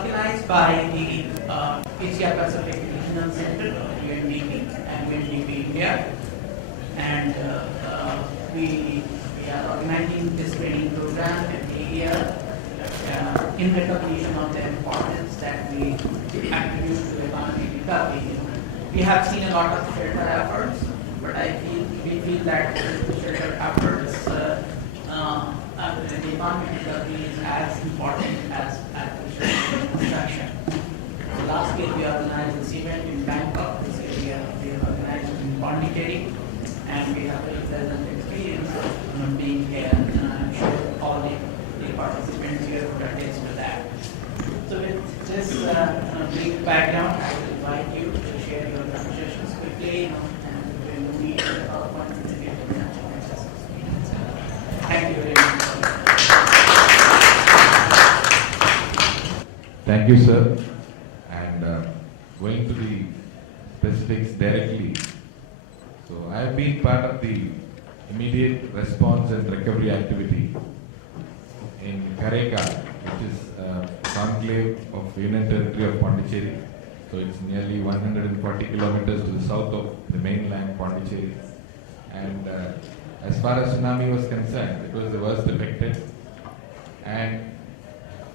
organized by the Asia Pacific Regional Center, UNDP, and UNDP India. And we are organizing this training program every year in recognition of the importance that we attribute to economic recovery. We have seen a lot of shelter efforts, but we feel that the shelter efforts, the economic recovery is as important as the shelter construction. So last year we organized this event in Bangkok. This year we have organized in Pondicherry, and we have a pleasant experience of being here. And I'm sure all the participants here would attest to that. So with this brief background, I will invite you to share your observations quickly, and when we meet the PowerPoint, we will get to the Thank you very much. Thank you, sir. And going to the specifics directly. So I have been part of the immediate response and recovery activity in Kareka, which is a conclave of Union Territory of Pondicherry. So it's nearly 140 kilometers to the south of the mainland Pondicherry. And as far as tsunami was concerned, it was the worst affected. And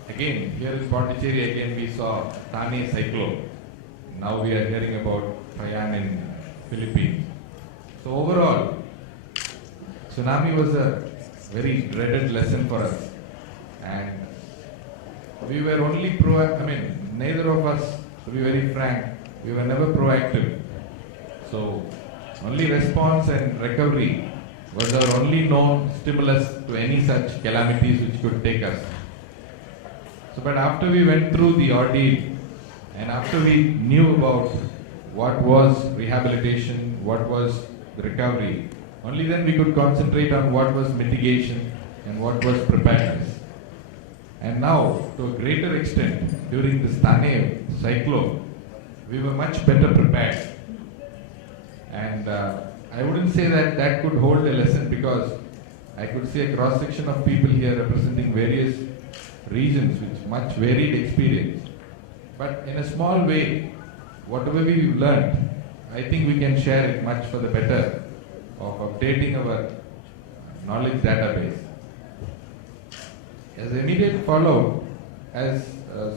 again, here in Pondicherry, again we saw Thane cyclone. Now we are hearing about Haiyan in Philippines. So overall, tsunami was a very dreaded lesson for us. And we were only neither of us, to be very frank, we were never proactive. So only response and recovery was our only known stimulus to any such calamities which could take us. So, but after we went through the ordeal and after we knew about what was rehabilitation, what was the recovery, only then we could concentrate on what was mitigation and what was preparedness. And now, to a greater extent, during this Thane cyclone, we were much better prepared. And I wouldn't say that that could hold a lesson, because I could see a cross section of people here representing various regions with much varied experience. But in a small way, whatever we've learned, I think we can share it much for the better of updating our knowledge database. As immediate follow, as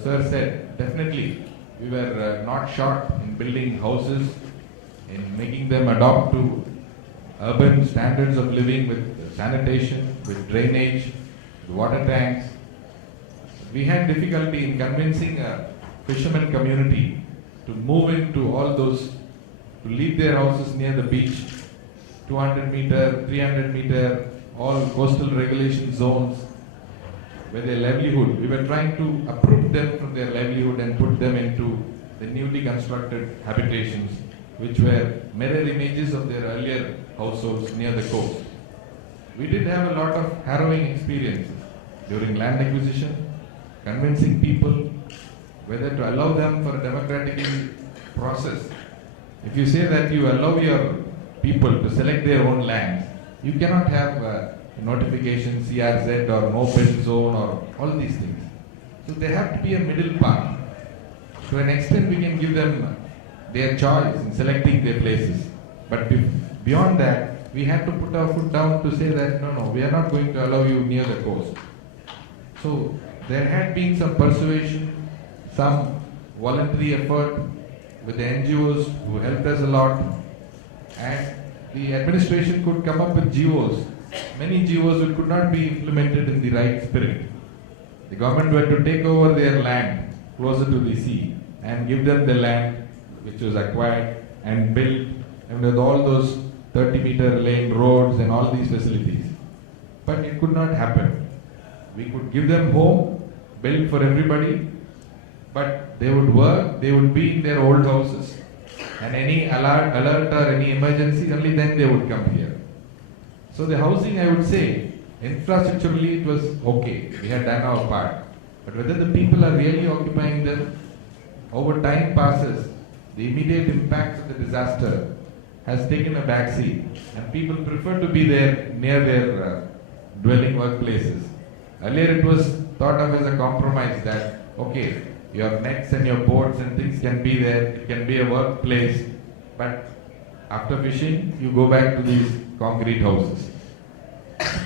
Sir said, definitely we were not short in building houses, in making them adopt to urban standards of living with sanitation, with drainage, with water tanks. We had difficulty in convincing a fisherman community to move into all those, to leave their houses near the beach, 200 meter, 300 meter, all coastal regulation zones, where their livelihood, we were trying to uproot them from their livelihood and put them into the newly constructed habitations, which were mirror images of their earlier households near the coast. We did have a lot of harrowing experiences during land acquisition, convincing people whether to allow them for a democratic process. If you say that you allow your people to select their own lands, you cannot have notification, CRZ or no build zone or all these things. So there have to be a middle path. To an extent we can give them their choice in selecting their places. But beyond that, we had to put our foot down to say that no, we are not going to allow you near the coast. So there had been some persuasion, some voluntary effort with the NGOs who helped us a lot, and the administration could come up with GOs. Many GOs which could not be implemented in the right spirit. The government were to take over their land closer to the sea and give them the land which was acquired and built, and with all those 30-meter lane roads and all these facilities. But it could not happen. We could give them home, build for everybody, but they would work, they would be in their old houses, and any alert or any emergency, only then they would come here. So the housing, I would say, infrastructurally it was okay, we had done our part. But whether the people are really occupying them, over time passes, the immediate impacts of the disaster has taken a backseat, and people prefer to be there near their dwelling workplaces. Earlier it was thought of as a compromise that, okay, your nets and your boats and things can be there. It can be a workplace, but after fishing, you go back to these concrete houses.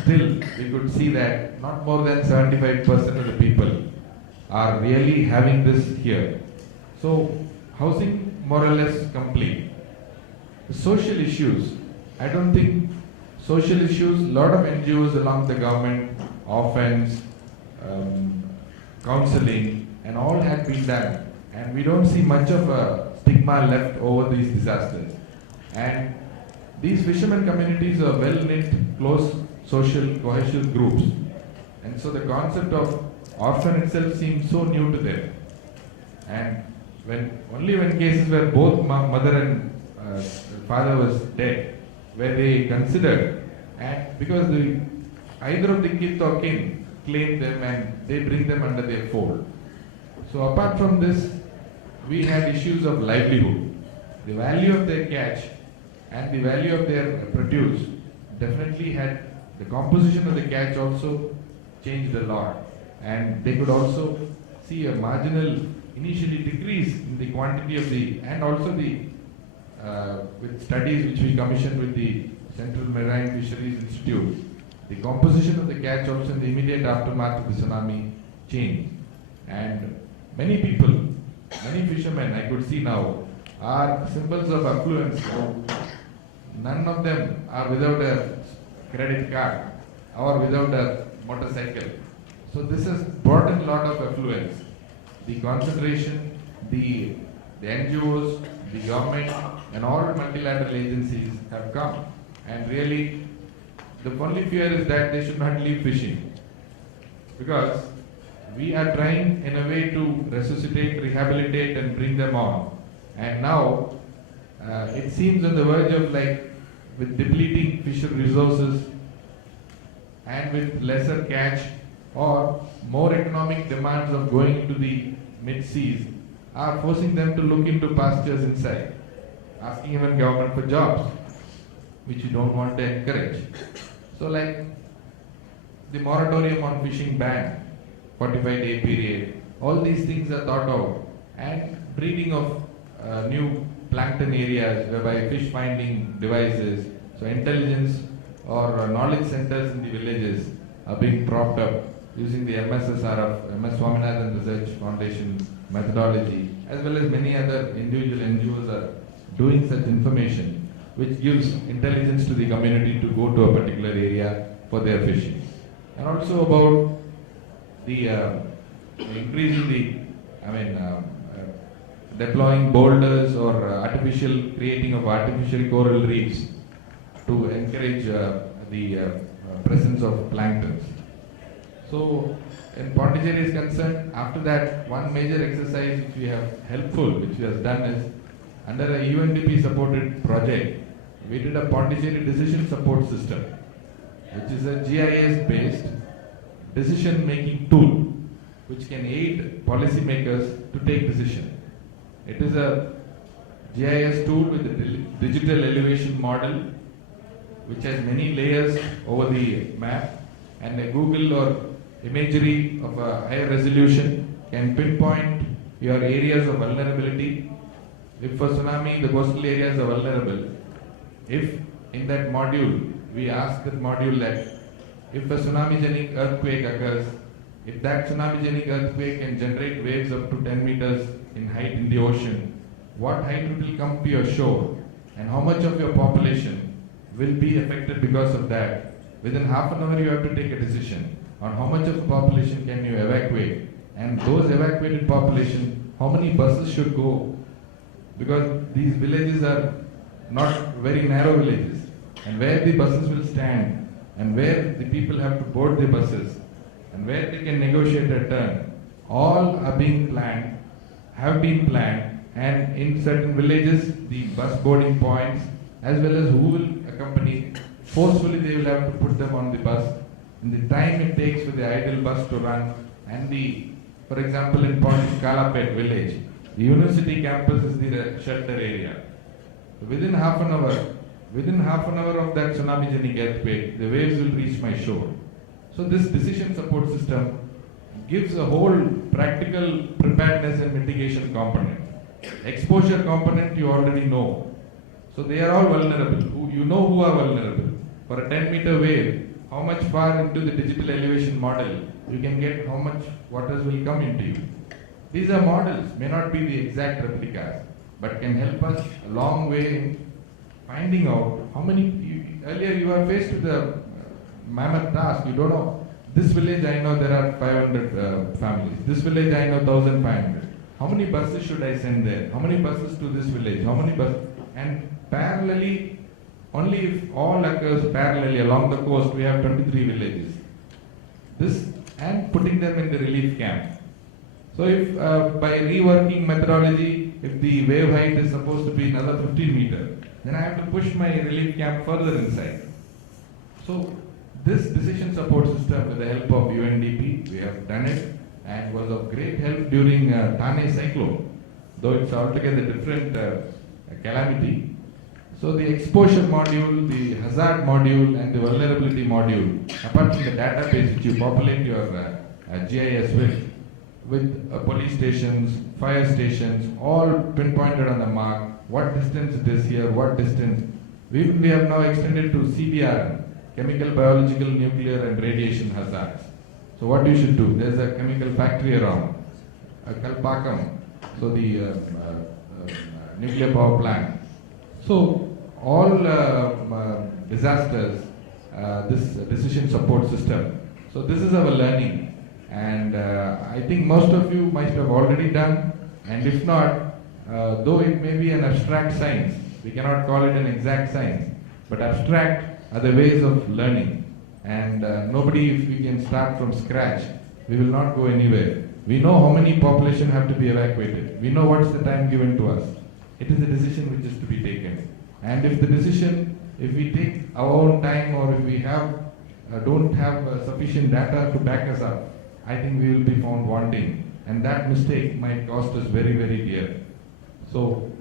Still, we could see that not more than 75% of the people are really having this here. So, housing more or less complete. The social issues, I don't think social issues, a lot of NGOs along the government, offense, counseling, and all had been done. And we don't see much of a stigma left over these disasters. And these fishermen communities are well knit, close social cohesive groups. And so the concept of orphan itself seems so new to them. And only when cases where both mother and father was dead, where they considered, and because either of the kith or kin claim them and they bring them under their fold. So apart from this, we had issues of livelihood. The value of their catch and the value of their produce definitely had, the composition of the catch also changed a lot. And they could also see a marginal initially decrease in the quantity of and also with studies which we commissioned with the Central Marine Fisheries Institute, the composition of the catch also in the immediate aftermath of the tsunami changed. And many people, many fishermen I could see now are symbols of affluence. None of them are without a credit card or without a motorcycle. So this has brought in a lot of affluence. The concentration, the NGOs, the government and all multilateral agencies have come, and really the only fear is that they should not leave fishing, because we are trying in a way to resuscitate, rehabilitate and bring them on. And now it seems on the verge of, like, with depleting fishery resources and with lesser catch or more economic demands of going into the mid-seas are forcing them to look into pastures inside, asking even government for jobs, which you don't want to encourage. So, like the moratorium on fishing ban, 45-day period, all these things are thought of, and breeding of new plankton areas whereby fish finding devices, so intelligence or knowledge centers in the villages are being propped up using the MSSRF, MS Swaminathan Research Foundation methodology, as well as many other individual NGOs are doing such information which gives intelligence to the community to go to a particular area for their fishing. And also about the increasing deploying boulders or creating of artificial coral reefs to encourage the presence of planktons. So, in Pondicherry is concerned, after that, one major exercise which we have done is, under a UNDP supported project, we did a Pondicherry decision support system, which is a GIS based decision making tool which can aid policymakers to take decision. It is a GIS tool with a digital elevation model which has many layers over the map, and a Google or imagery of a higher resolution can pinpoint your areas of vulnerability. If for tsunami the coastal areas are vulnerable, if in that module we ask that module that if a tsunami-genic earthquake occurs, if that tsunami-genic earthquake can generate waves up to 10 meters in height in the ocean, what height it will come to your shore, and how much of your population will be affected because of that. Within half an hour you have to take a decision on how much of the population can you evacuate, and those evacuated population, how many buses should go, because these villages are not very narrow villages, and where the buses will stand and where the people have to board the buses and where they can negotiate a turn, all are being planned, have been planned, and in certain villages the bus boarding points as well as who will accompany, forcefully they will have to put them on the bus, and the time it takes for the idle bus to run, and for example in Kalapet village, the university campus is the shelter area. Within half an hour of that tsunami-genic earthquake, the waves will reach my shore. So this decision support system gives a whole practical preparedness and mitigation component. Exposure component you already know. So they are all vulnerable. You know who are vulnerable. For a 10-meter wave, how much far into the digital elevation model you can get how much waters will come into you. These are models, may not be the exact replicas, but can help us a long way in finding out how many. Earlier you were faced with a mammoth task. You don't know. This village I know there are 500 families. This village I know 1,500. How many buses should I send there? How many buses to this village? How many buses? And parallelly, only if all occurs parallelly along the coast, we have 23 villages. This and putting them in the relief camp. So if by reworking methodology, if the wave height is supposed to be another 15 meters, then I have to push my relief camp further inside. So this decision support system with the help of UNDP, we have done it and was of great help during Thane cyclone, though it's altogether different calamity. So the exposure module, the hazard module and the vulnerability module, apart from the database which you populate your GIS with police stations, fire stations, all pinpointed on the mark, what distance it is here, what distance. We have now extended to CBRN, chemical, biological, nuclear and radiation hazards. So what you should do, there's a chemical factory around, Kalpakam, so the nuclear power plant. So all disasters, this decision support system. So this is our learning. And I think most of you might have already done, and if not, though it may be an abstract science, we cannot call it an exact science, but abstract are the ways of learning. And nobody, if we can start from scratch, we will not go anywhere. We know how many population have to be evacuated. We know what's the time given to us. It is a decision which is to be taken. And if the decision, if we take our own time or if we have don't have sufficient data to back us up, I think we will be found wanting, and that mistake might cost us very, very dear. So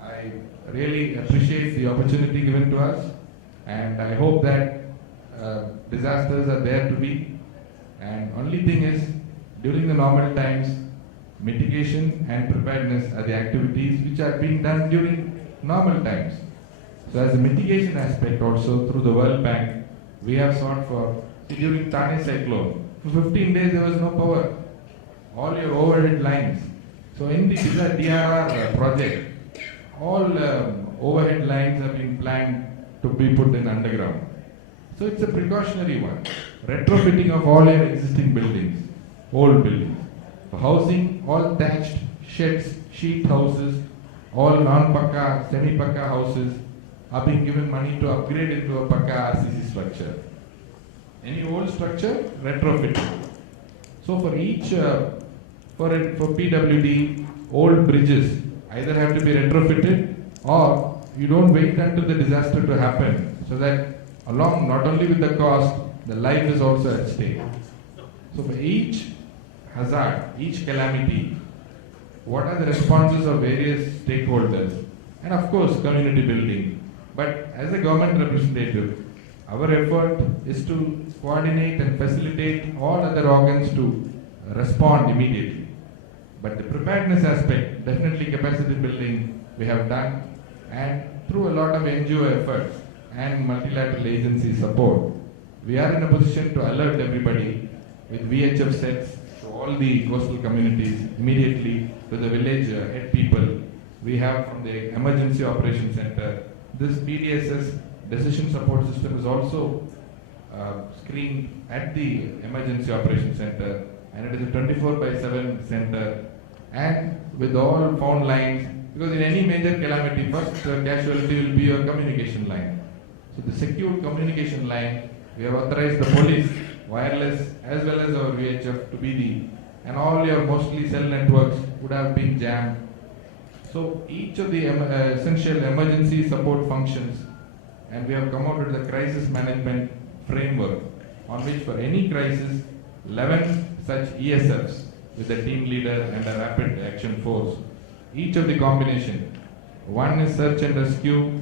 I really appreciate the opportunity given to us, and I hope that disasters are there to be. And only thing is, during the normal times, mitigation and preparedness are the activities which are being done during normal times. So as a mitigation aspect also, through the World Bank, we have sought for, during Thane cyclone, for 15 days there was no power. All your overhead lines. So in the DRR project, all overhead lines have been planned to be put in underground. So it's a precautionary one. Retrofitting of all your existing buildings, old buildings. For housing, all thatched sheds, sheet houses, all non-Pakka, semi-Pakka houses are being given money to upgrade into a Pakka RCC structure. Any old structure, retrofit. So for each, for PWD, old bridges either have to be retrofitted or you don't wait until the disaster to happen, so that along not only with the cost, the life is also at stake. So for each hazard, each calamity, what are the responses of various stakeholders? And of course, community building. But as a government representative, our effort is to coordinate and facilitate all other organs to respond immediately. But the preparedness aspect, definitely capacity building, we have done, and through a lot of NGO efforts and multilateral agency support, we are in a position to alert everybody with VHF sets to all the coastal communities immediately, to the village head people. We have from the Emergency Operations Center. This BDSS decision support system is also screened at the Emergency Operations Center, and it is a 24/7 center, and with all phone lines, because in any major calamity, first casualty will be your communication line. So the secure communication line, we have authorized the police, wireless as well as our VHF to be the, and all your mostly cell networks would have been jammed. So each of the essential emergency support functions, and we have come out with the crisis management framework on which for any crisis, 11 such ESFs with a team leader and a rapid action force. Each of the combination, 1 is search and rescue,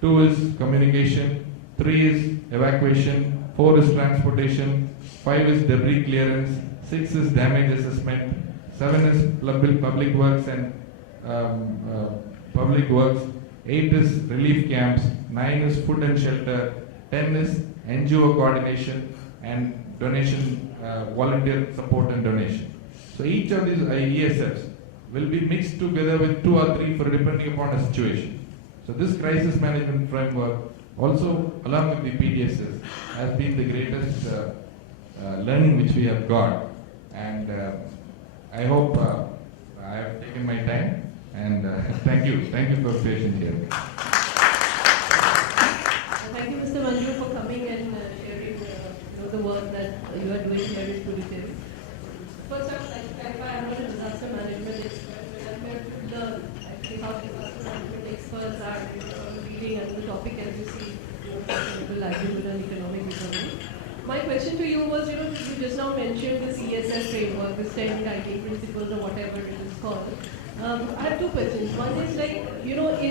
2 is communication, 3 is evacuation, 4 is transportation, 5 is debris clearance, 6 is damage assessment, 7 is public works and public works, 8 is relief camps, 9 is food and shelter, 10 is NGO coordination and donation, volunteer support and donation. So each of these ESFs will be mixed together with 2 or 3 for depending upon a situation. So this crisis management framework also along with the PDSs has been the greatest learning which we have got, and I hope I have taken my time, and thank you for patience here. Thank you, Mr. Manju, for coming and sharing the work that you are doing here in Puducherry. First, I would like to clarify, I'm not a disaster management expert, but I'm here to learn actually how disaster management experts are reading and the topic, as you see, sustainable livelihood and economic recovery. My question to you was, you just now mentioned this ESF framework, this 10 guiding principles or whatever it is called. I have 2 questions. One is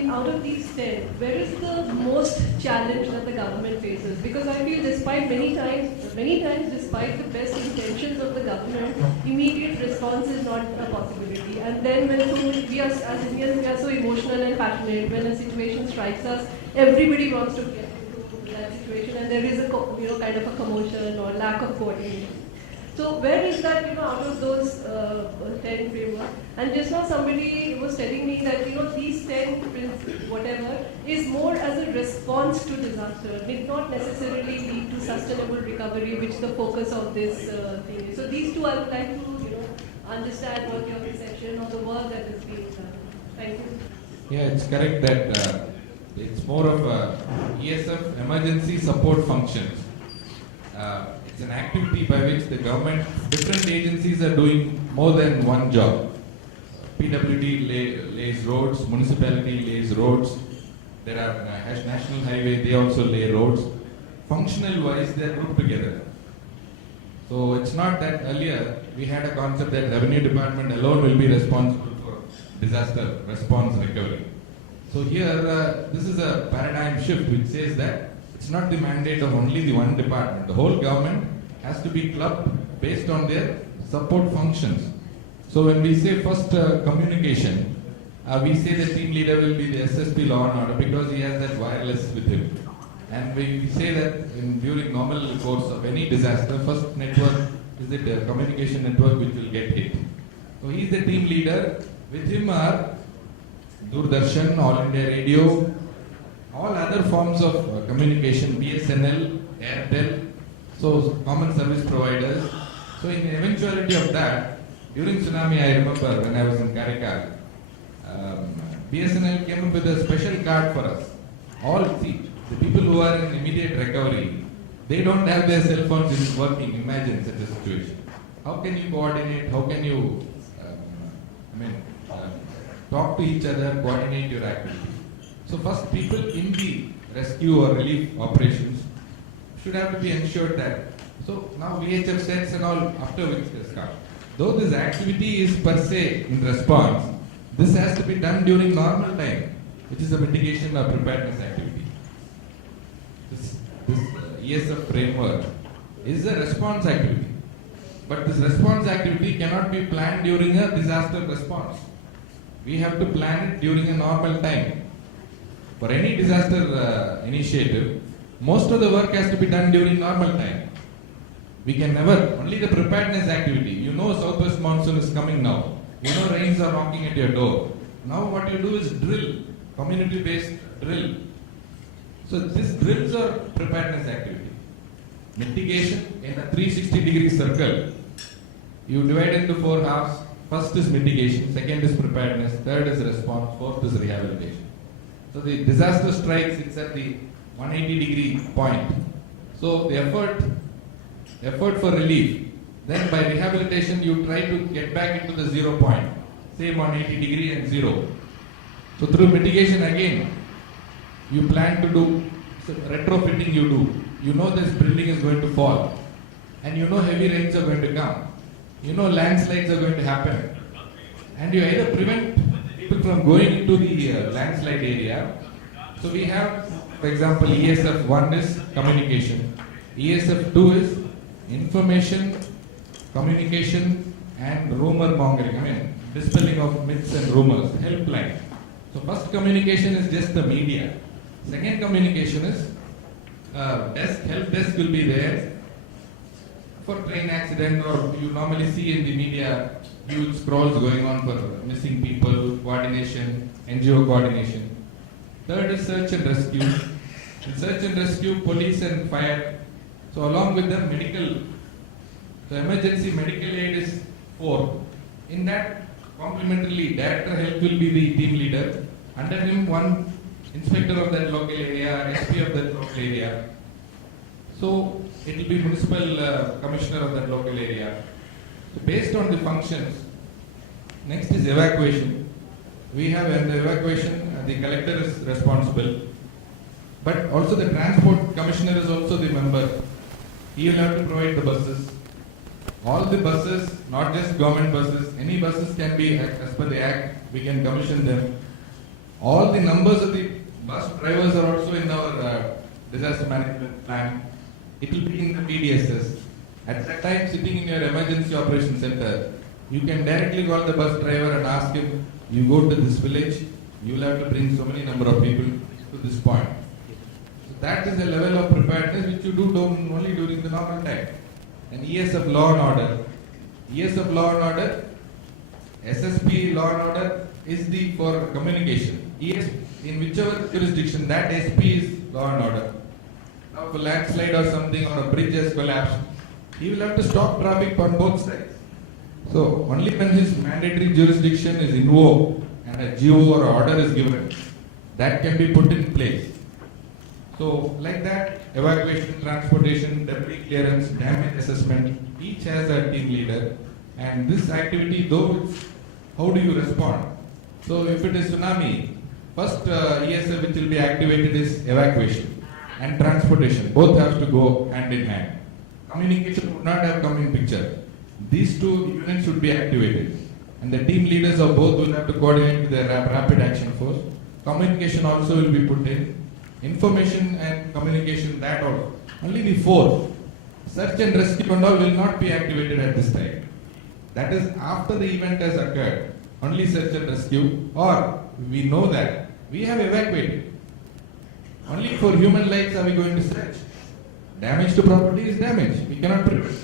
out of these 10, where is the most challenge that the government faces? Because I feel despite many times despite the best intentions of the government, immediate response is not a possibility. And then when we are, as Indians, we are so emotional and passionate, when a situation strikes us, everybody wants to get into that situation and there is a kind of a commotion or lack of coordination. So where is that, out of those 10 framework? And just now somebody was telling me that, these 10 principles, whatever, is more as a response to disaster. It not necessarily lead to sustainable recovery, which the focus of this thing is. So these 2 I would like to, understand what your perception of the work that is being done. Thank you. Yeah, it's correct that it's more of a ESF emergency support functions. It's an activity by which the government, different agencies are doing more than one job. PWD lays roads, municipality lays roads, there are national highway, they also lay roads. Functional wise, they are grouped together. So it's not that earlier we had a concept that revenue department alone will be responsible for disaster response recovery. So here, this is a paradigm shift which says that it's not the mandate of only the one department. The whole government has to be clubbed based on their support functions. So when we say first communication, we say the team leader will be the SSP law and order because he has that wireless with him. And we say that during normal course of any disaster, first network is the communication network which will get hit. So he is the team leader. With him are Doordarshan, All India Radio, all other forms of communication, BSNL, Airtel, so common service providers. So in the eventuality of that, during tsunami, I remember when I was in Karaikal, BSNL came up with a special card for us. The people who are in immediate recovery, they don't have their cell phones working. Imagine such a situation. How can you coordinate? How can you talk to each other, coordinate your activity? So first, people in the rescue or relief operations should have to be ensured that. So now VHF sets and all after which this comes. Though this activity is per se in response, this has to be done during normal time, which is a mitigation or preparedness activity. This ESF framework is a response activity. But this response activity cannot be planned during a disaster response. We have to plan it during a normal time. For any disaster initiative, most of the work has to be done during normal time. We can never, only the preparedness activity. Southwest monsoon is coming now. Rains are knocking at your door. Now what you do is drill, community-based drill. So these drills are preparedness activity. Mitigation in a 360-degree circle. You divide into 4 halves. First is mitigation, second is preparedness, third is response, fourth is rehabilitation. So the disaster strikes, it's at the 180-degree point. So the effort for relief, then by rehabilitation you try to get back into the 0 point, same 180-degree and 0. So through mitigation again, you plan to do retrofitting you do. This building is going to fall and heavy rains are going to come. Landslides are going to happen. And you either prevent people from going into the landslide area. So we have, for example, ESF 1 is communication. ESF 2 is information, communication, and rumor mongering, dispelling of myths and rumors, helpline. So first communication is just the media. Second communication is help desk will be there for train accident, or you normally see in the media huge scrolls going on for missing people, coordination, NGO coordination. Third is search and rescue. In search and rescue, police and fire. So along with the medical, the emergency medical aid is 4. In that, complementarily, director health will be the team leader. Under him, one inspector of that local area, SP of that local area. So it will be municipal commissioner of that local area. So based on the functions, next is evacuation. We have an evacuation, the collector is responsible. But also the transport commissioner is also the member. He will have to provide the buses. All the buses, not just government buses, any buses can be, as per the act, we can commission them. All the numbers of the bus drivers are also in our disaster management plan. It will be in the PDSS. At that time, sitting in your emergency operations center, you can directly call the bus driver and ask him, you go to this village, you will have to bring so many number of people to this point. So that is a level of preparedness which you do only during the normal time. And ESF law and order. ESF law and order, SSP law and order is the for communication. ESP, in whichever jurisdiction, that SP is law and order. Now if a landslide or something or a bridge has collapsed, he will have to stop traffic on both sides. So only when his mandatory jurisdiction is invoked and a GO or order is given, that can be put in place. So like that, evacuation, transportation, debris clearance, damage assessment, each has a team leader. And this activity, though, it's, how do you respond? So if it is tsunami, first ESF which will be activated is evacuation and transportation. Both have to go hand in hand. Communication would not have come in picture. These two units should be activated. And the team leaders of both will have to coordinate with the rapid action force. Communication also will be put in. Information and communication, that all. Only the 4. Search and rescue and all will not be activated at this time. That is after the event has occurred. Only search and rescue, or we know that we have evacuated. Only for human lives are we going to search. Damage to property is damage. We cannot prevent.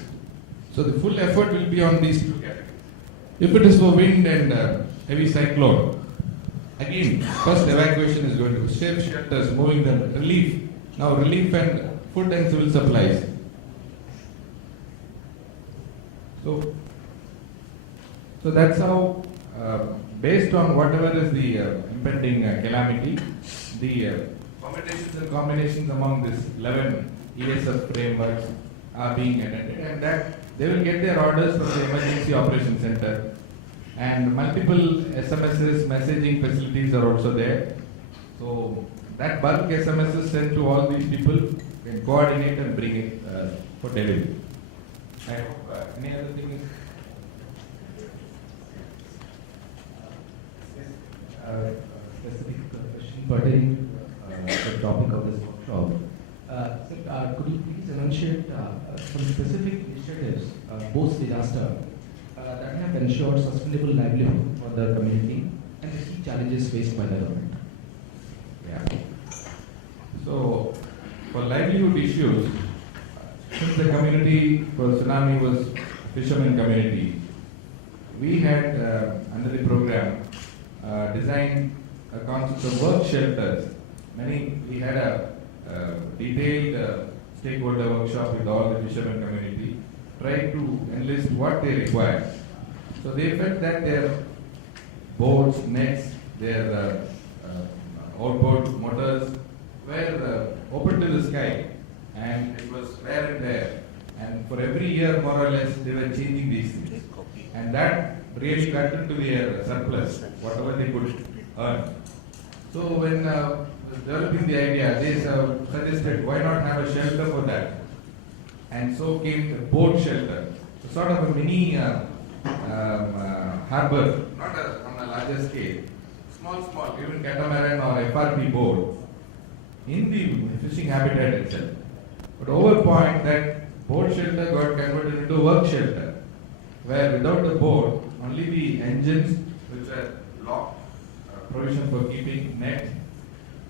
So the full effort will be on these two categories. If it is for wind and heavy cyclone, again, first evacuation is going to safe shelters, moving them, relief. Now relief and food and civil supplies. So that's how, based on whatever is the impending calamity, the permutations and combinations among this 11 ESF frameworks are being attended, and that they will get their orders from the Emergency Operations Center. And multiple SMSs, messaging facilities are also there. So that bulk SMS is sent to all these people, can coordinate and bring it for delivery. I hope any other thing is... Specific question pertaining to the topic of this workshop. Could you please enunciate some specific initiatives post-disaster that have ensured sustainable livelihood for the community and the key challenges faced by the government? Yeah. So, for livelihood issues, since the community for tsunami was fishermen community, we had under the program designed a concept of work shelters. We had a detailed stakeholder workshop with all the fishermen community, tried to enlist what they required. So they felt that their boats, nets, their outboard motors were open to the sky, and it was fair and there. And for every year, more or less, they were changing these things. And that really got into their surplus, whatever they could earn. So when developing the idea, they suggested, why not have a shelter for that? And so came the boat shelter, sort of a mini harbor, not on a larger scale, small, even catamaran or FRP boat in the fishing habitat itself. But over point, that boat shelter got converted into work shelter. where without the board, only the engines which were locked, provision for keeping net,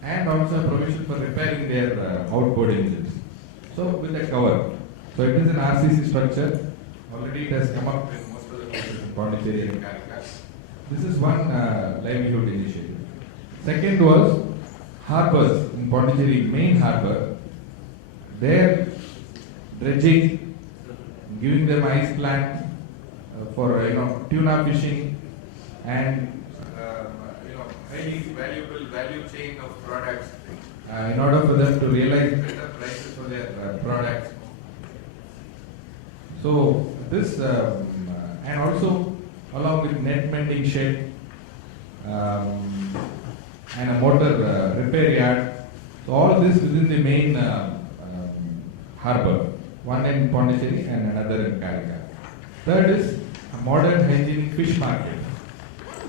and also provision for repairing their outboard engines. So with a cover. So it is an RCC structure. Already it has come up in most of the places in Pondicherry and Calicut. This is one livelihood initiative. Second was harbors in Pondicherry, main harbor. There dredging, giving them ice plant for tuna fishing and highly valuable value chain of products in order for them to realize better prices for their products. So this and also along with net mending shed and a motor repair yard. So all this within the main harbor, one in Pondicherry and another in Calicut. Third is a modern hygienic fish market.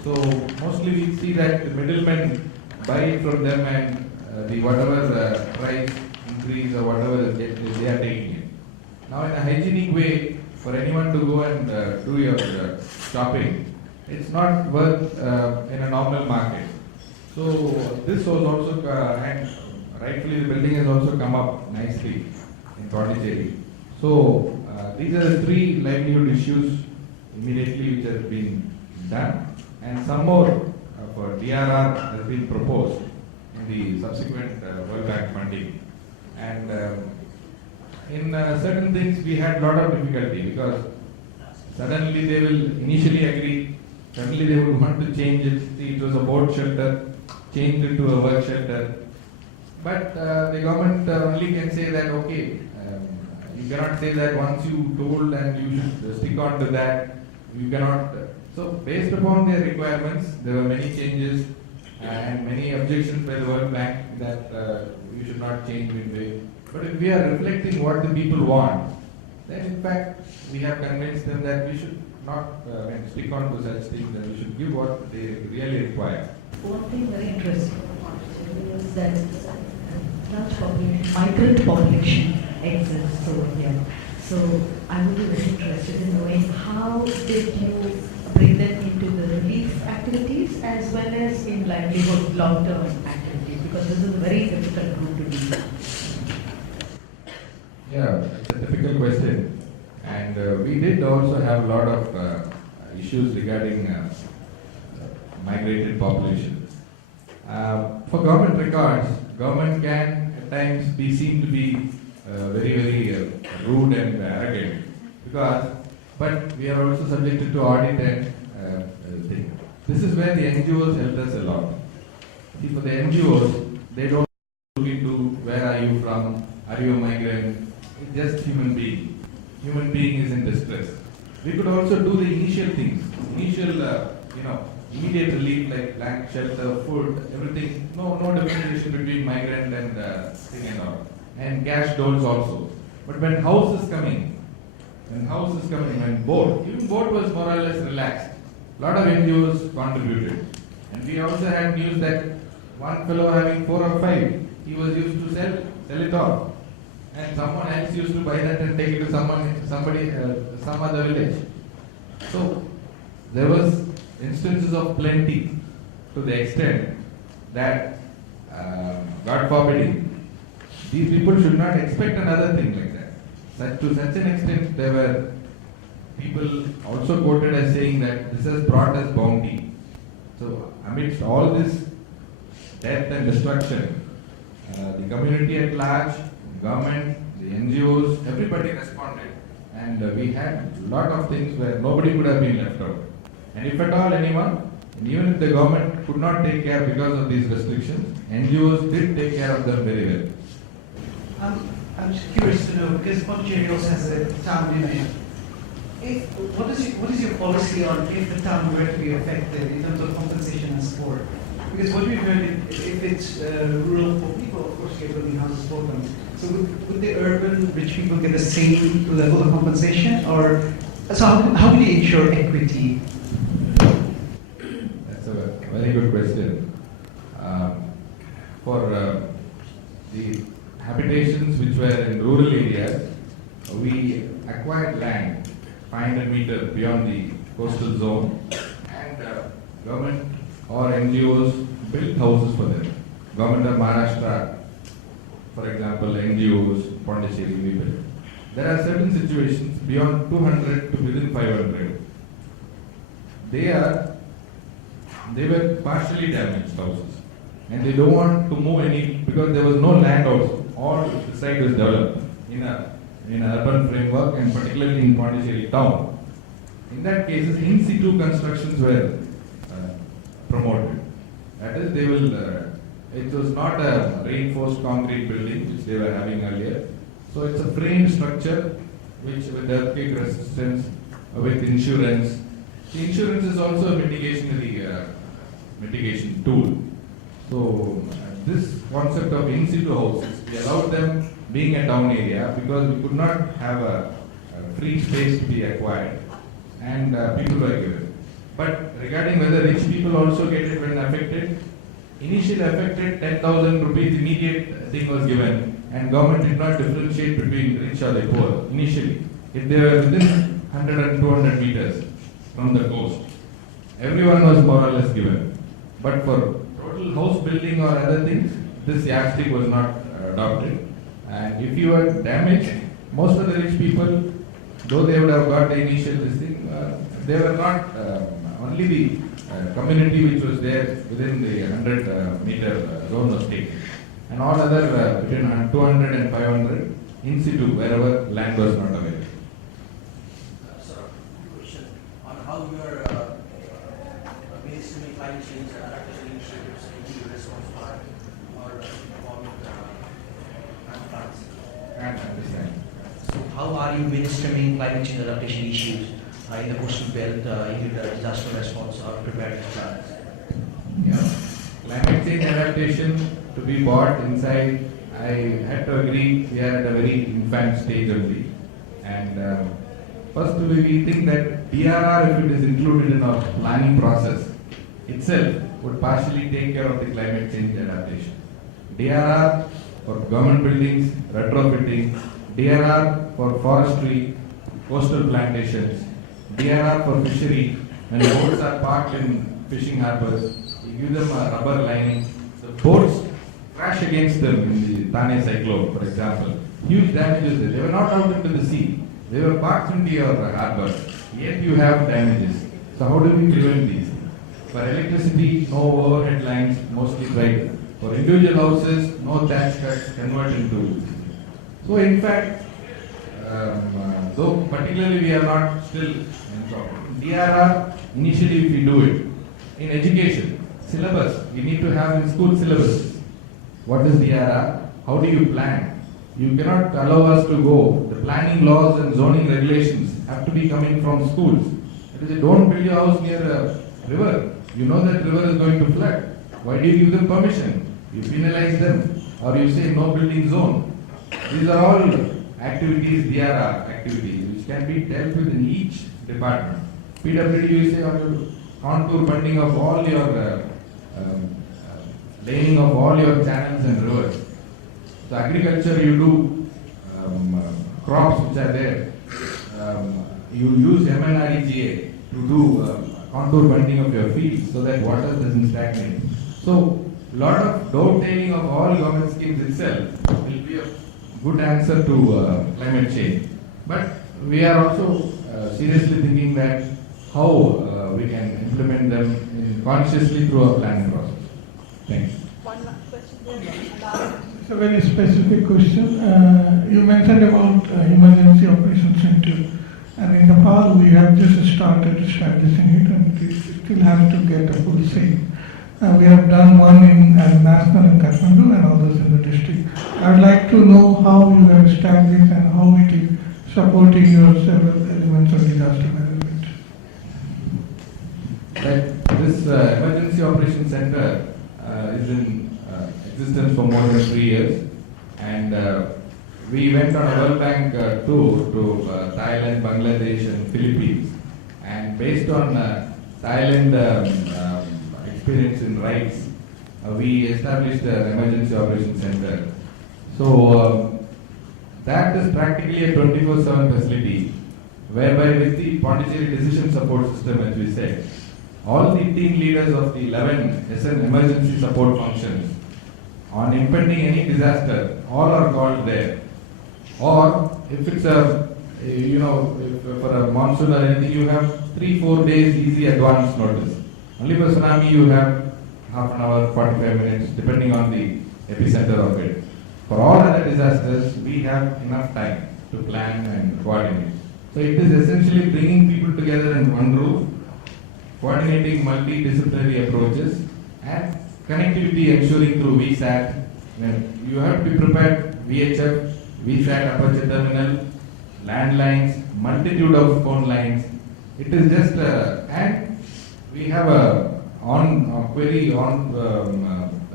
So mostly we see that the middlemen buy it from them and the whatever price increase or whatever they are taking it. Now in a hygienic way, for anyone to go and do your shopping, it's not worth in a normal market. So this was also, and rightfully the building has also come up nicely in Pondicherry. So these are the three livelihood issues immediately which has been done, and some more for DRR has been proposed in the subsequent World Bank funding. And in certain things we had a lot of difficulty because suddenly they will initially agree, suddenly they would want to change it. See, it was a boat shelter, changed it to a work shelter. But the government only can say that, okay, you cannot say that once you told and you should stick on to that, you cannot. So based upon their requirements, there were many changes and many objections by the World Bank that you should not change midway. But if we are reflecting what the people want, then in fact we have convinced them that we should not stick on to such things, and we should give what they really require. One thing very interesting is that large population, migrant population exists over here. So I would be very interested in knowing how did you bring them into the relief activities as well as in livelihood long-term activities, because this is a very difficult group to deal with. Yeah, it's a difficult question. And we did also have a lot of issues regarding migrated population. For government records, government can at times be seen to be very rude and arrogant, but we are also subjected to audit and thing. This is where the NGOs help us a lot. See, for the NGOs, they don't look into where are you from, are you a migrant, it's just human being. Human being is in distress. We could also do the initial things, immediate relief like blank shelter, food, everything. No differentiation between migrant and thing and all. And cash doles also. But when house is coming, when boat, even boat was more or less relaxed. A lot of NGOs contributed. And we also had news that one fellow having 4 or 5, he was used to sell it off. And someone else used to buy that and take it to some other village. So there was instances of plenty to the extent that, God forbid, these people should not expect another thing like that. To such an extent, there were people also quoted as saying that this has brought us bounty. So amidst all this death and destruction, the community at large, government, the NGOs, everybody responded. And we had a lot of things where nobody could have been left out. And if at all anyone, and even if the government could not take care because of these restrictions, NGOs did take care of them very well. I'm just curious to know, because Pondicherry also has a town dimension. What is your policy on if the town were to be affected in terms of compensation and support? Because what we've heard, if it's rural poor people, of course, you're building houses for them. So would the urban rich people get the same level of compensation, or so how do you ensure equity? That's a very good question. For the habitations which were in rural areas, we acquired land 500 meters beyond the coastal zone, and government or NGOs built houses for them. Government of Maharashtra, for example, NGOs, Pondicherry, we built. There are certain situations beyond 200 to within 500. They were partially damaged houses, and they don't want to move any because there was no land also. All the site was developed in an urban framework, and particularly in Pondicherry town. In that case, in situ constructions were promoted. That is, they will. It was not a reinforced concrete building which they were having earlier. So it's a frame structure which with earthquake resistance, with insurance. The insurance is also a mitigation tool. So this concept of in situ houses, we allowed them being a town area because we could not have a free space to be acquired, and people were given. But regarding whether rich people also get it when affected, initially affected 10,000 rupees immediate thing was given, and government did not differentiate between rich or the poor initially. If they were within 100 and 200 meters from the coast, everyone was more or less given. But for total house building or other things, this yardstick was not adopted. And if you were damaged, most of the rich people, though they would have got the initial this thing, they were not only the community which was there within the 100-meter zone was taken. And all other between 200 and 500 in situ, wherever land was not available. Sir, question on how you are mainstreaming climate change adaptation initiatives in the response part or performing plans. And understand. So how are you mainstreaming climate change adaptation issues in the coastal belt, in the disaster response or preparedness plans? Yeah. Climate change adaptation to be bought inside, I had to agree we are at a very infant stage only. And first we think that DRR, if it is included in our planning process itself, would partially take care of the climate change adaptation. DRR for government buildings, retrofitting, DRR for forestry, coastal plantations, DRR for fishery, when boats are parked in fishing harbors, you give them a rubber lining, the boats crash against them in the Thane cyclone, for example. Huge damages there. They were not out into the sea. They were parked into your harbor. Yet you have damages. So how do we prevent these? For electricity, no overhead lines, mostly right. For individual houses, no thatch cuts, convert into. So in fact, though particularly we are not still in problem. DRR, initially if we do it, in education, syllabus, we need to have in school syllabus. What is DRR? How do you plan? You cannot allow us to go. The planning laws and zoning regulations have to be coming from schools. It is, don't build your house near a river. You know that river is going to flood. Why do you give them permission? You penalize them, or you say no building zone. These are all activities, DRR activities, which can be dealt with in each department. PWD, you say on your contour bunding of all your laying of all your channels and rivers. So agriculture, you do crops which are there. You use MNREGA to do contour bunding of your fields so that water doesn't stagnate. So lot of dovetailing of all government schemes itself will be a good answer to climate change. But we are also seriously thinking that how we can implement them consciously through our planning process. Thanks. One last question. It's a very specific question. You mentioned about emergency operations center, and in Nepal we have just started establishing it, and it still has to get a full say. We have done one in national in Kathmandu and others in the district. I would like to know how you have established and how it is supporting your several elements of disaster management. That this emergency operations center is in existence for more than 3 years, and we went on a World Bank tour to Thailand, Bangladesh and Philippines, and based on Thailand experience in rights, we established an emergency operations center. So that is practically a 24/7 facility whereby with the Pondicherry decision support system, as we said, all the team leaders of the 11 SN emergency support functions on impending any disaster, all are called there. Or if it's a, if for a monsoon or anything, you have 3-4 days easy advance notice. Only for tsunami you have half an hour, 45 minutes, depending on the epicenter of it. For all other disasters, we have enough time to plan and coordinate. So it is essentially bringing people together in one roof, coordinating multidisciplinary approaches, and connectivity ensuring through VSAT. You have to be prepared, VHF, VSAT aperture terminal, landlines, multitude of phone lines. It is just, and we have a query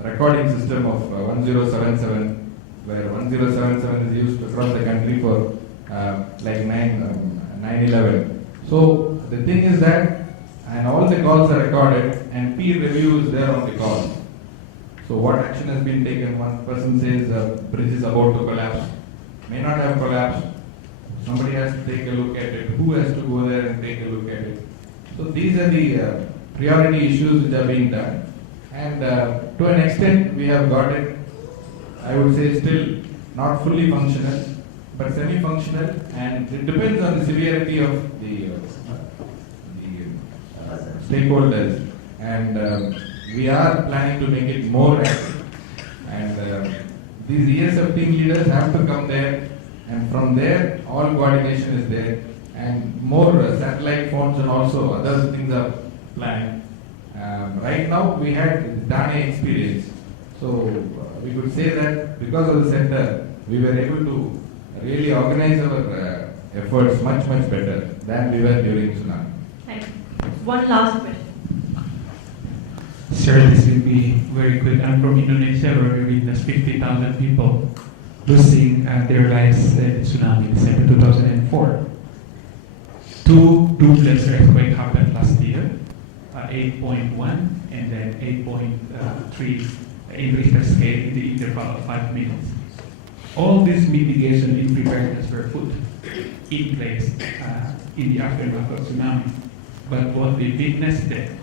recording system of 1077, where 1077 is used across the country for like 9/11. So the thing is that, and all the calls are recorded and peer review is there on the call. So what action has been taken? One person says the bridge is about to collapse, may not have collapsed. Somebody has to take a look at it. Who has to go there and take a look at it? So these are the priority issues which are being done. And to an extent we have got it, I would say still not fully functional, but semi-functional, and it depends on the severity of the stakeholders. And we are planning to make it more active. And these ESF team leaders have to come there, and from there all coordination is there, and more satellite phones and also other things are planned. Right now we had Thane experience, so we could say that because of the center we were able to really organize our efforts much better than we were during tsunami. Thank you. One last question. Sir, this will be very quick. I'm from Indonesia, where we witnessed 50,000 people losing their lives in the tsunami in December 2004. 2 duplex earthquake happened last year, 8.1 and then 8.3 in Richter scale in the interval of 5 minutes. All this mitigation and preparedness were put in place in the aftermath of tsunami. But what we witnessed then,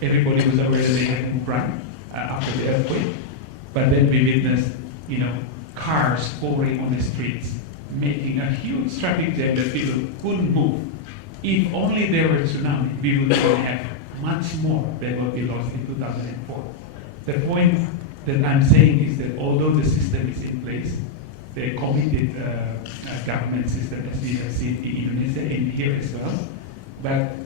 everybody was aware that they had to run after the earthquake, but then we witnessed, cars pouring on the streets, making a huge traffic jam that people couldn't move. If only there were tsunami, we would have much more than what we lost in 2004. The point that I'm saying is that although the system is in place, the committed government system, as we have seen in Indonesia and here as well, but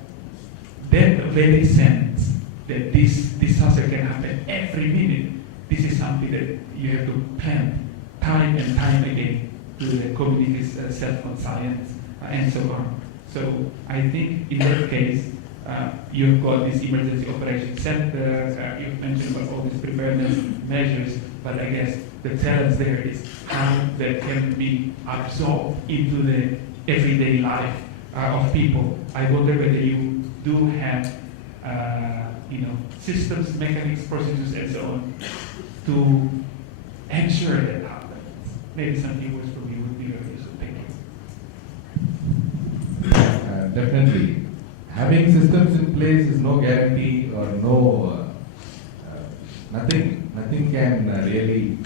that very sense that this disaster can happen every minute, this is something that you have to plan time and time again to the community's self-conscience and so on. So I think in that case, you've got this emergency operation center, you've mentioned about all these preparedness measures, but I guess the challenge there is how that can be absorbed into the everyday life of people. I wonder whether you do have systems, mechanics, procedures, and so on to ensure that happens. Maybe something works for me would be very useful. Thank you. Definitely. Having systems in place is no guarantee or nothing can really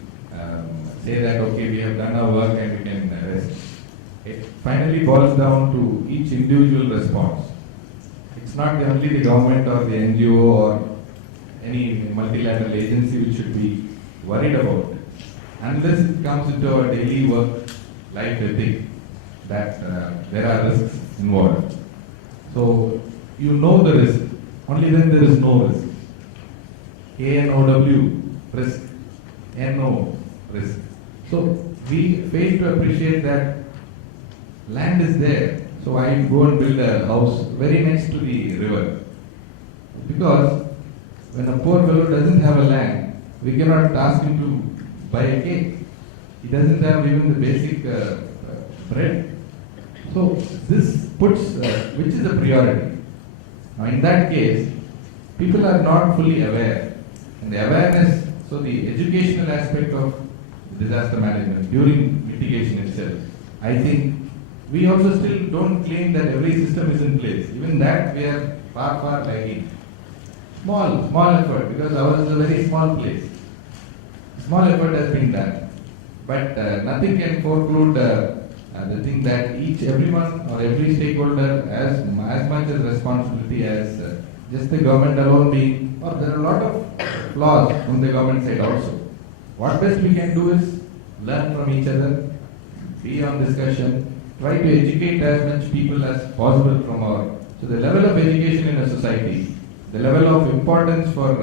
say that, okay, we have done our work and we can rest. It finally boils down to each individual response. It's not only the government or the NGO or any multilateral agency which should be worried about it. Unless it comes into our daily work, life ethic, that there are risks involved. So you know the risk, only then there is no risk. A-N-O-W, risk, N-O, risk. So we fail to appreciate that land is there. So I go and build a house very next to the river. Because when a poor fellow doesn't have a land, we cannot ask him to buy a cake. He doesn't have even the basic bread. So this puts, which is a priority. Now in that case, people are not fully aware. And the awareness, so the educational aspect of disaster management during mitigation itself, I think we also still don't claim that every system is in place. Even that we are far lagging. Small effort, because ours is a very small place. Small effort has been done, but nothing can foreclude the thing that everyone or every stakeholder has as much as responsibility as just the government alone being, or there are a lot of flaws from the government side also. What best we can do is learn from each other, be on discussion, try to educate as much people as possible from our. So the level of education in a society, the level of importance for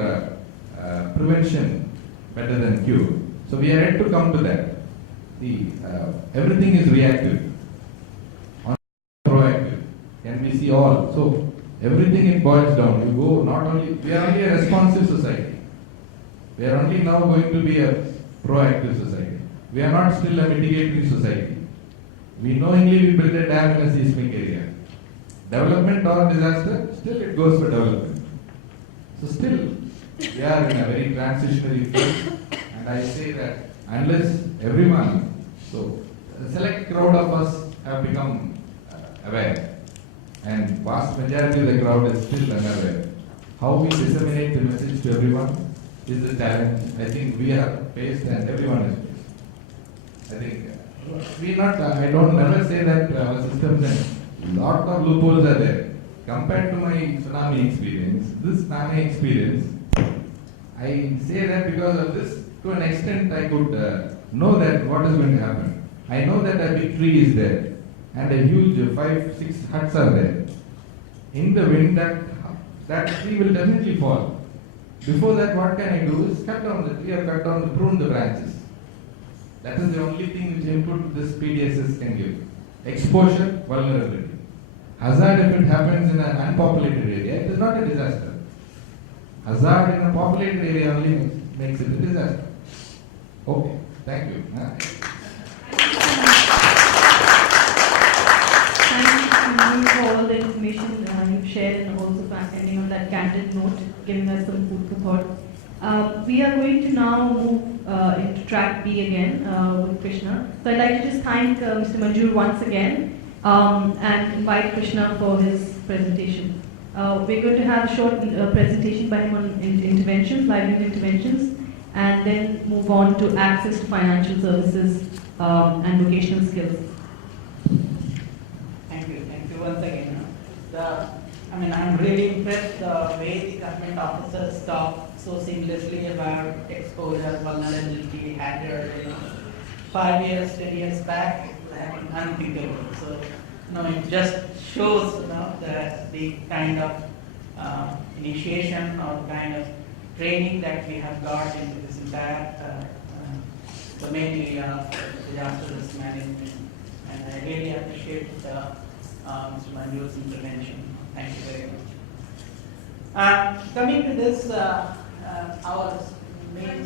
prevention better than cure. So we are yet to come to that. Everything is reactive, on proactive. Can we see all? So everything it boils down. You go not only, we are only a responsive society. We are only now going to be a proactive society. We are not still a mitigatory society. We knowingly we build a dam in a seismic area. Development or disaster, still it goes for development. So still, we are in a very transitionary phase, and I say that unless everyone, so a select crowd of us have become aware, and vast majority of the crowd is still unaware. How we disseminate the message to everyone is the challenge I think we are faced and everyone is faced. I think I don't never say that our systems and lot of loopholes are there. Compared to my tsunami experience, this tsunami experience, I say that because of this, to an extent I could know that what is going to happen. I know that a big tree is there and a huge 5-6 huts are there. In the wind, that tree will definitely fall. Before that, what can I do is cut down the tree or prune the branches. That is the only thing which input this PDSS can give. Exposure, vulnerability. Hazard, if it happens in an unpopulated area, it is not a disaster. Hazard in a populated area only makes it a disaster. Okay, thank you. Thank you for all the information you've shared and also for attending on that candid note, giving us some food for thought. We are going to now move into track B again with Krishna. So I'd like to just thank Mr. Manjur once again and invite Krishna for his presentation. We're going to have a short presentation by him on interventions, livelihood interventions, and then move on to access to financial services and vocational skills. Thank you once again. I'm really impressed the way the government officers talk so seamlessly about exposure, vulnerability, hazard. 5 years, 10 years back, it would have been unthinkable. So, it just shows, that the kind of initiation or kind of training that we have got into this entire domain area of disaster risk management. And I really appreciate Mr. Manjur's intervention. Thank you very much. Coming to this, our main,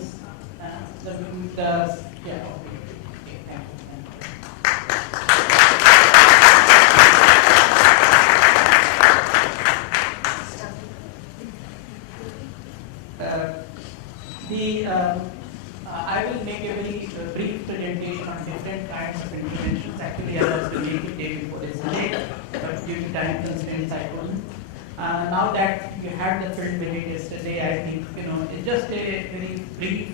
I will make a very brief presentation on different kinds of interventions. Actually, I was to make it day before yesterday, but due to time constraints, I couldn't. Now that you had the field visit yesterday, I think it's just a very brief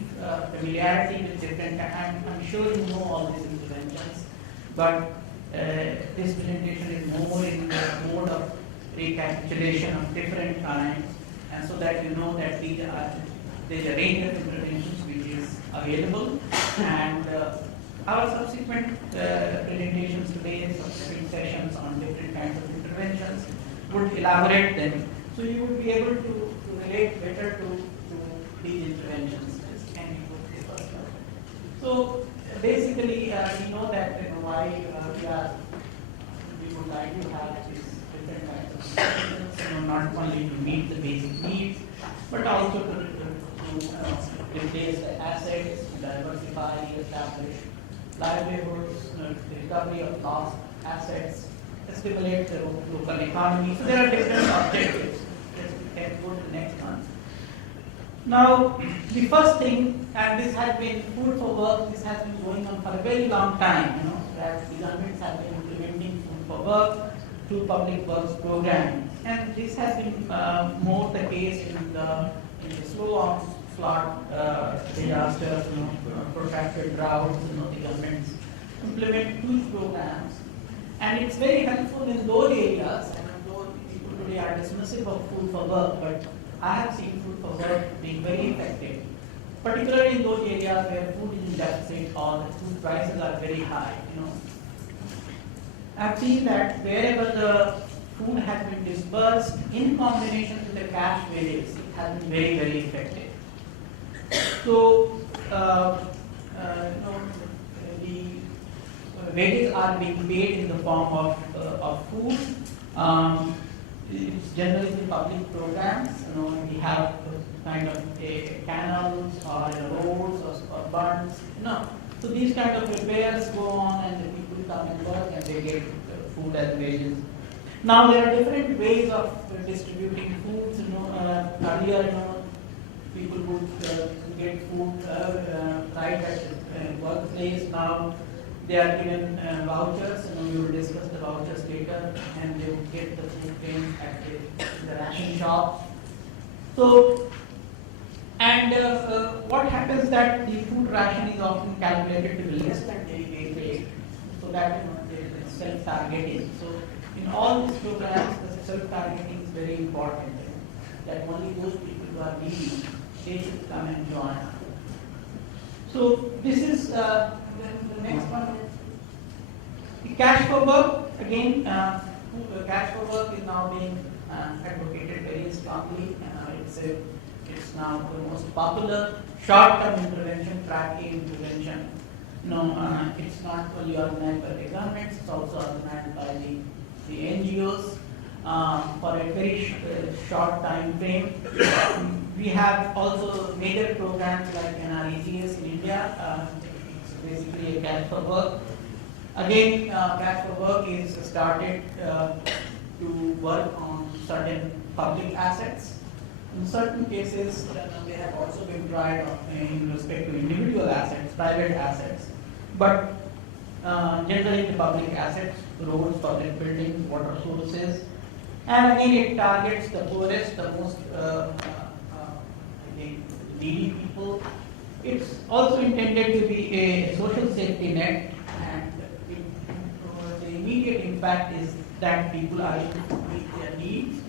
familiarity with different. I'm sure you know all these interventions, but this presentation is more in the mode of recapitulation of different kinds, and so that you know that there's a range of interventions which is available, and our subsequent presentations today, subsequent sessions on different kinds of interventions would elaborate them, so you would be able to relate better to these interventions. So basically, we know that why we would like to have these different kinds of interventions, not only to meet the basic needs, but also to replace the assets, diversify, establish livelihoods, the recovery of lost assets, stimulate the local economy. So there are different objectives. Let's go to the next one. Now, the first thing, and this has been food for work, this has been going on for a very long time, that the governments have been implementing for Work through Public Works program. And this has been more the case in the slow onslaught disasters, protracted droughts, the governments implement huge programs. And it's very helpful in those areas, and though people today are dismissive of Food for Work, but I have seen Food for Work being very effective, particularly in those areas where food is in deficit or the food prices are very high. I've seen that wherever the food has been disbursed in combination with the cash wages, it has been very, very effective. So, the wages are being paid in the form of food. It's generally the public programs. We have kind of canals or roads or bunds. So these kind of repairs go on, and the people come and work, and they get food as wages. Now there are different ways of distributing foods. Earlier, people would get food right at the workplace. Now they are given vouchers. We will discuss the vouchers later, and they will get the food grains at the ration shop. So, and what happens that the food ration is often calculated to be less than daily wage, so that there is self-targeting. So in all these programs, the self-targeting is very important. That only those people who are needy, they should come and join. So this is the next one. The Cash for Work, again, Cash for Work is now being advocated very strongly. It's now the most popular short-term intervention, track-aid intervention. It's not only organized by the governments, it's also organized by the NGOs for a very short time frame. We have also major programs like NREGS in India. It's basically a Cash for Work. Again, Cash for Work is started to work on certain public assets. In certain cases, they have also been tried in respect to individual assets, private assets, but generally the public assets, roads, public buildings, water sources, and again it targets the poorest, the most needy people. It's also intended to be a social safety net, and the immediate impact is that people are able to meet their needs.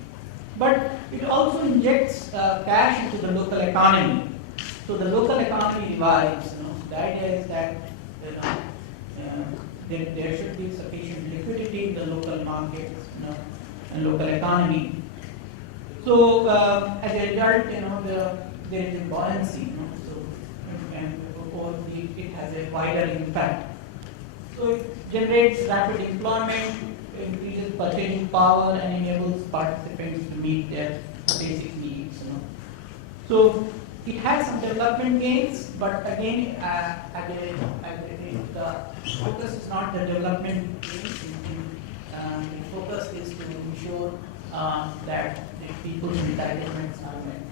But it also injects cash into the local economy. So the local economy revives. The idea is that there should be sufficient liquidity in the local markets and local economy. So as a result, there is a buoyancy. It has a wider impact. So it generates rapid employment, increases purchasing power, and enables participants to meet their basic needs. So it has some development gains, but again, the focus is not the development gains. The focus is to ensure that the people's entitlements are met.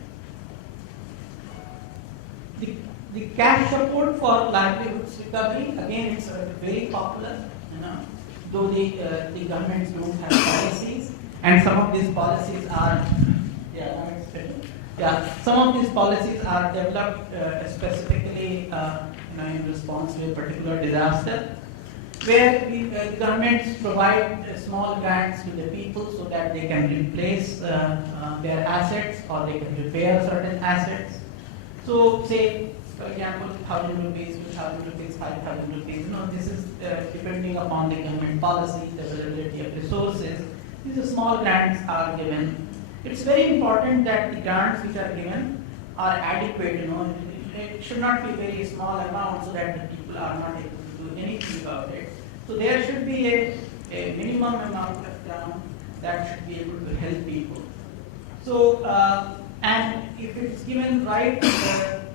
The cash support for livelihoods recovery, again, it's very popular. Though the governments don't have policies, and some of these policies are, some of these policies are developed specifically in response to a particular disaster, where the governments provide small grants to the people so that they can replace their assets or they can repair certain assets. So, say, for example, 1,000 rupees, 2,000 rupees, 5,000 rupees. This is depending upon the government policy, the availability of resources. These small grants are given. It's very important that the grants which are given are adequate. It should not be very small amount so that the people are not able to do anything about it. So there should be a minimum amount of grant that should be able to help people. So, and if it's given right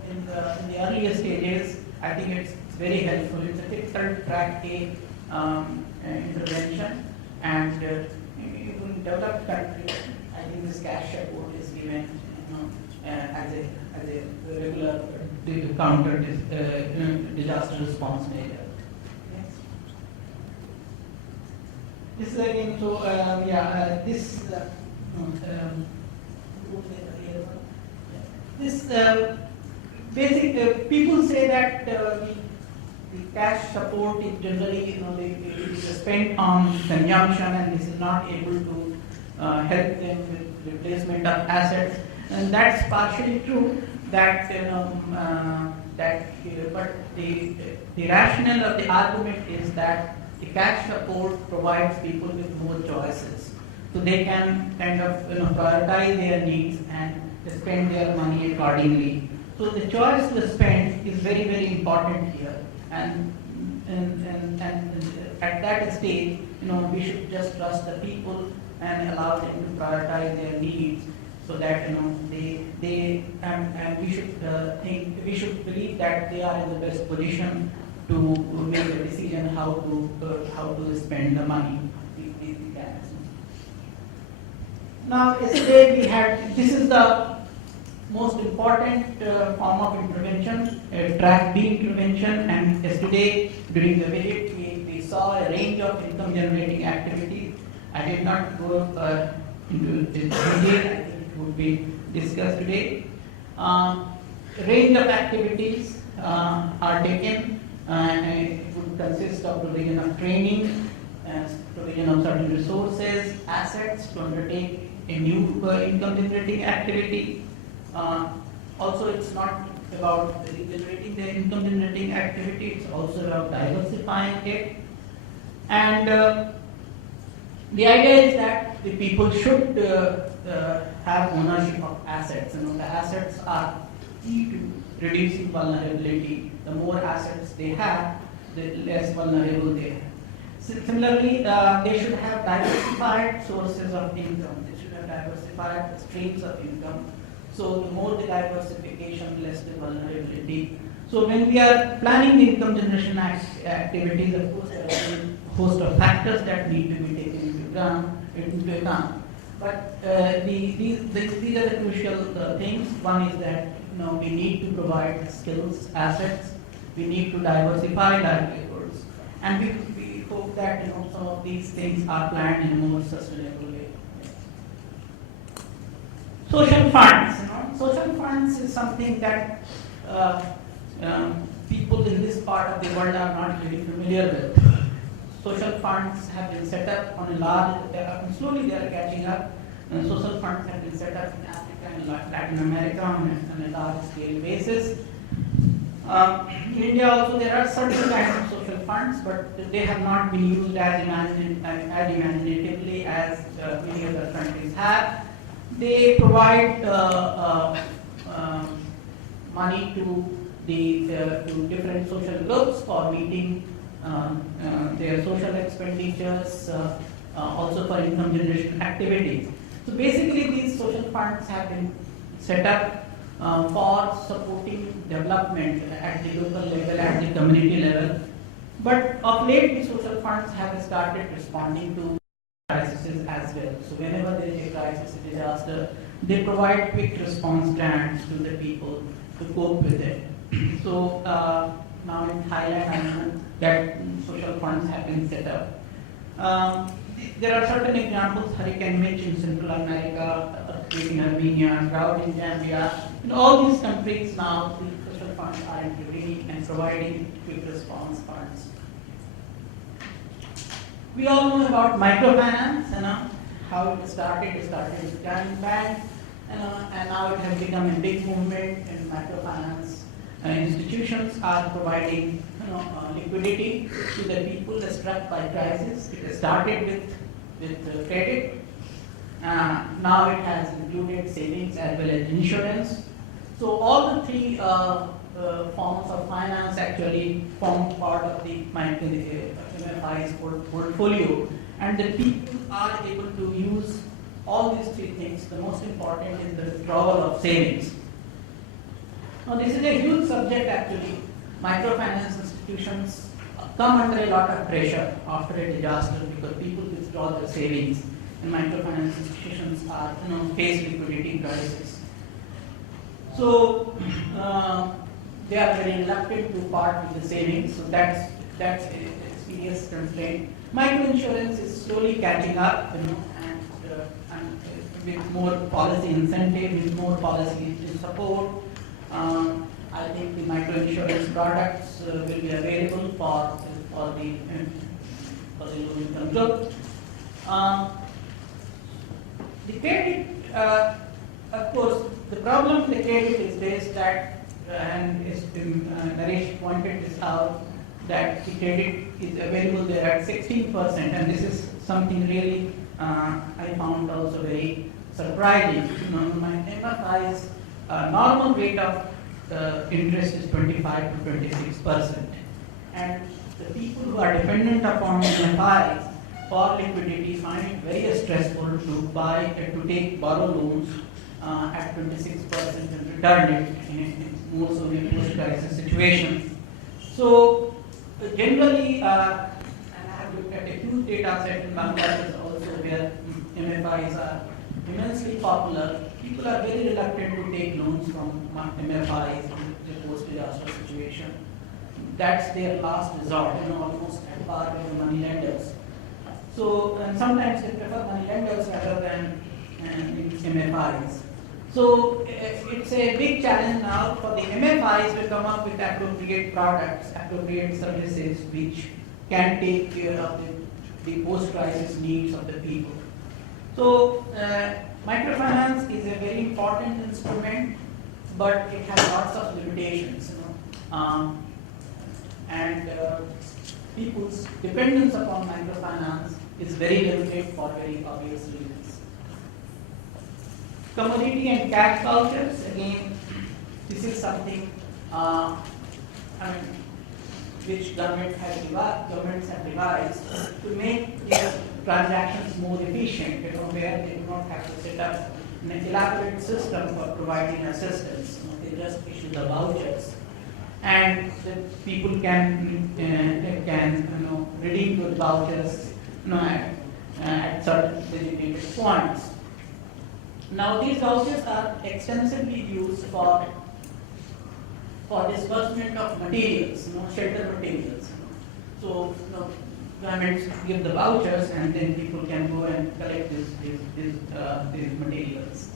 in the earlier stages, I think it's very helpful. It's a typical track-aid intervention, and in developed countries, I think this cash support is given as a regular counter disaster response measure. This is again, so this basic, people say that the cash support is generally, it is spent on consumption and this is not able to help them with replacement of assets. And that's partially true that, but the rationale of the argument is that the cash support provides people with more choices. So they can kind of prioritize their needs and spend their money accordingly. So the choice to spend is very, very important here. And at that stage, we should just trust the people and allow them to prioritize their needs, so that they and we should believe that they are in the best position to make a decision how to spend the money. Now, yesterday we had, this is the most important form of intervention, track B intervention, and yesterday during the visit we saw a range of income generating activities. I did not go into detail, I think it would be discussed today. A range of activities are taken, and it would consist of provision of training, provision of certain resources, assets to undertake a new income generating activity. Also, it's not about generating the income generating activity, it's also about diversifying it. And the idea is that the people should have ownership of assets. The assets are key to reducing vulnerability. The more assets they have, the less vulnerable they are. Similarly, they should have diversified sources of income. They should have diversified streams of income. So the more the diversification, less the vulnerability. So when we are planning the income generation activities, of course, there are a host of factors that need to be taken into account. But these are the crucial things. One is that we need to provide skills, assets. We need to diversify livelihoods, and we hope that some of these things are planned in a more sustainable way. Social funds. Social funds is something that people in this part of the world are not really familiar with. Social funds have been set up on a large, slowly they are catching up. Social funds have been set up in Africa and Latin America on a large scale basis. In India also there are certain kinds of social funds, but they have not been used as imaginatively as many other countries have. They provide money to different social groups for meeting their social expenditures, also for income generation activities. So basically these social funds have been set up for supporting development at the local level, at the community level. But of late, the social funds have started responding to crises as well. So whenever there is a crisis, a disaster, they provide quick response grants to the people to cope with it. So now in Thailand, I know that social funds have been set up. There are certain examples: Hurricane Mitch in Central America, earthquake in Armenia, drought in Zambia. In all these countries now, the social funds are intervening and providing quick response funds. We all know about microfinance, how it started. It started with Grameen Bank, and now it has become a big movement in microfinance. Institutions are providing liquidity to the people struck by crisis. It started with credit. Now it has included savings as well as insurance. So all the three forms of finance actually form part of the MFI's portfolio, and the people are able to use all these three things. The most important is the withdrawal of savings. Now this is a huge subject actually. Microfinance institutions come under a lot of pressure after a disaster because people withdraw their savings, and microfinance institutions are face liquidity crisis. So they are very reluctant to part with the savings. So that's a serious constraint. Microinsurance is slowly catching up, and with more policy incentive, with more policy support. I think the microinsurance products will be available for the low-income group. The credit, of course, the problem with the credit is this, that, and Naresh pointed this out, that the credit is available there at 16%, and this is something really I found also very surprising. My MFI's normal rate of interest is 25 to 26%, and the people who are dependent upon MFIs for liquidity find it very stressful to borrow loans at 26% and return it in most of the post-crisis situations. So generally, and I have looked at a huge data set in Bangladesh also where MFIs are immensely popular. People are very reluctant to take loans from MFIs in the post-disaster situation. That's their last resort, almost at par with the money lenders. So, and sometimes they prefer money lenders rather than MFIs. So, it's a big challenge now for the MFIs to come up with appropriate products, appropriate services which can take care of the post-crisis needs of the people. So, microfinance is a very important instrument, but it has lots of limitations, and people's dependence upon microfinance is very limited for very obvious reasons. Commodity and cash vouchers, again, this is something which governments have devised to make these transactions more efficient, where they do not have to set up an elaborate system for providing assistance. They just issue the vouchers, and the people can redeem those vouchers at certain designated points. Now these vouchers are extensively used for disbursement of materials, shelter materials. So governments give the vouchers, and then people can go and collect these materials.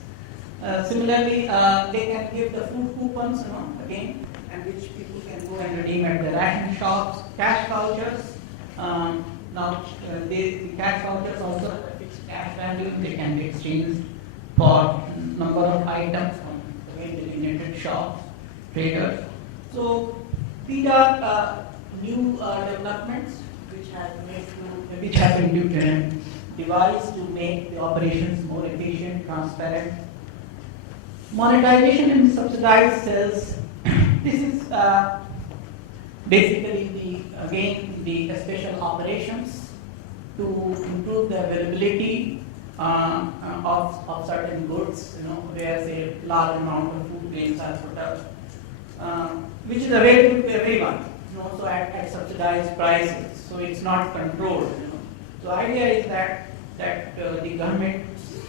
Similarly, they can give the food coupons, again, and which people can go and redeem at the ration shops. Cash vouchers. Now, the cash vouchers also have a fixed cash value. They can be exchanged for number of items from designated shops, traders. So these are new developments which have been devised to make the operations more efficient, transparent. Monetization in subsidized cells. This is basically the special operations to improve the availability of certain goods, where say large amount of food grains are put up, which is available to everyone, so at subsidized prices. So it's not controlled. So idea is that the government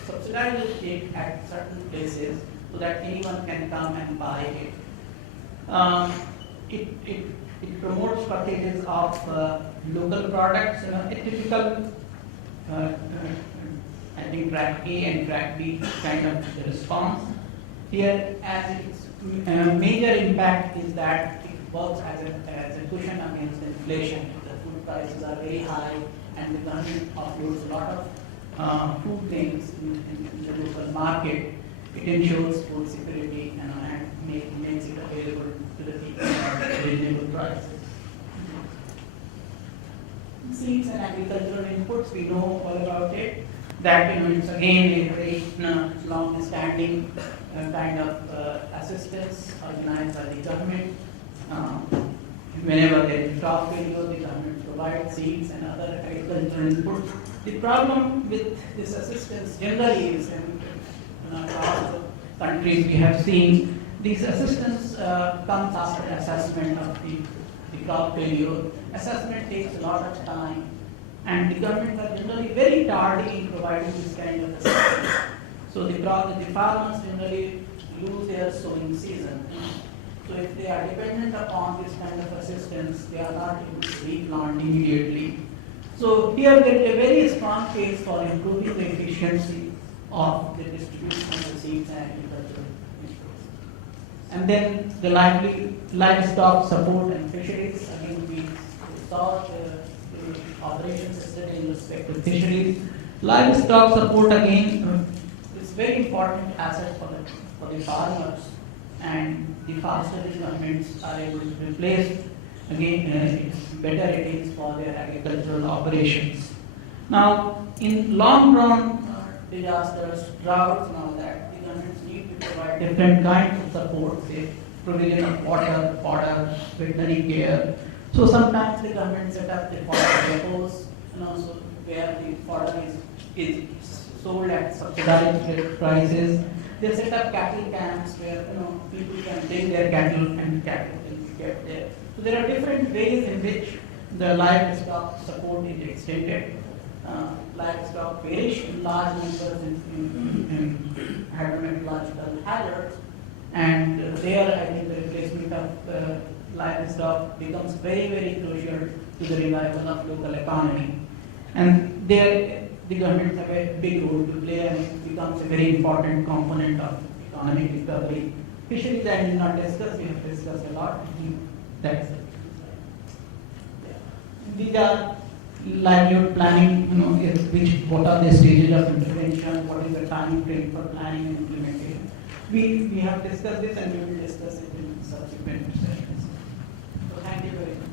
subsidizes it at certain places so that anyone can come and buy it. It promotes purchases of local products. A typical, I think, track A and track B kind of response. Here, as its major impact is that it works as a cushion against inflation. The food prices are very high, and the government offloads a lot of food grains in the local market. It ensures food security and makes it available to the people at reasonable prices. Seeds and agricultural inputs, we know all about it. That it's again a very long-standing kind of assistance organized by the government. Whenever there is crop failure, the government provides seeds and other agricultural inputs. The problem with this assistance generally is across the countries we have seen, this assistance comes after assessment of the crop failure. Assessment takes a lot of time, and the government are generally very tardy in providing this kind of assistance. So the farmers generally lose their sowing season. So if they are dependent upon this kind of assistance, they are not able to replant immediately. So here there is a very strong case for improving the efficiency of the distribution of the seeds and agricultural inputs. And then the livestock support and fisheries. Again, we saw the operations yesterday in respect to fisheries. Livestock support again is very important asset for the farmers, and the faster the governments are able to replace, again, it's better it is for their agricultural operations. Now, in long run disasters, droughts, and all that, the governments need to provide different kinds of support, say provision of water, fodder, veterinary care. So sometimes the government set up the fodder depots, so where the fodder is sold at subsidized prices. They set up cattle camps where people can bring their cattle and cattle can get there. So there are different ways in which the livestock support is extended. Livestock perish in large numbers in hydrometeorological hazards, and there I think the replacement of livestock becomes very, very crucial to the revival of local economy. And there the government have a big role to play, and it becomes a very important component of economic recovery. Fisheries I did not discuss, we have discussed a lot. That's it. These are livelihood planning, what are the stages of intervention, what is the time frame for planning and implementation. We have discussed this and we will discuss it in subsequent sessions. So thank you very much.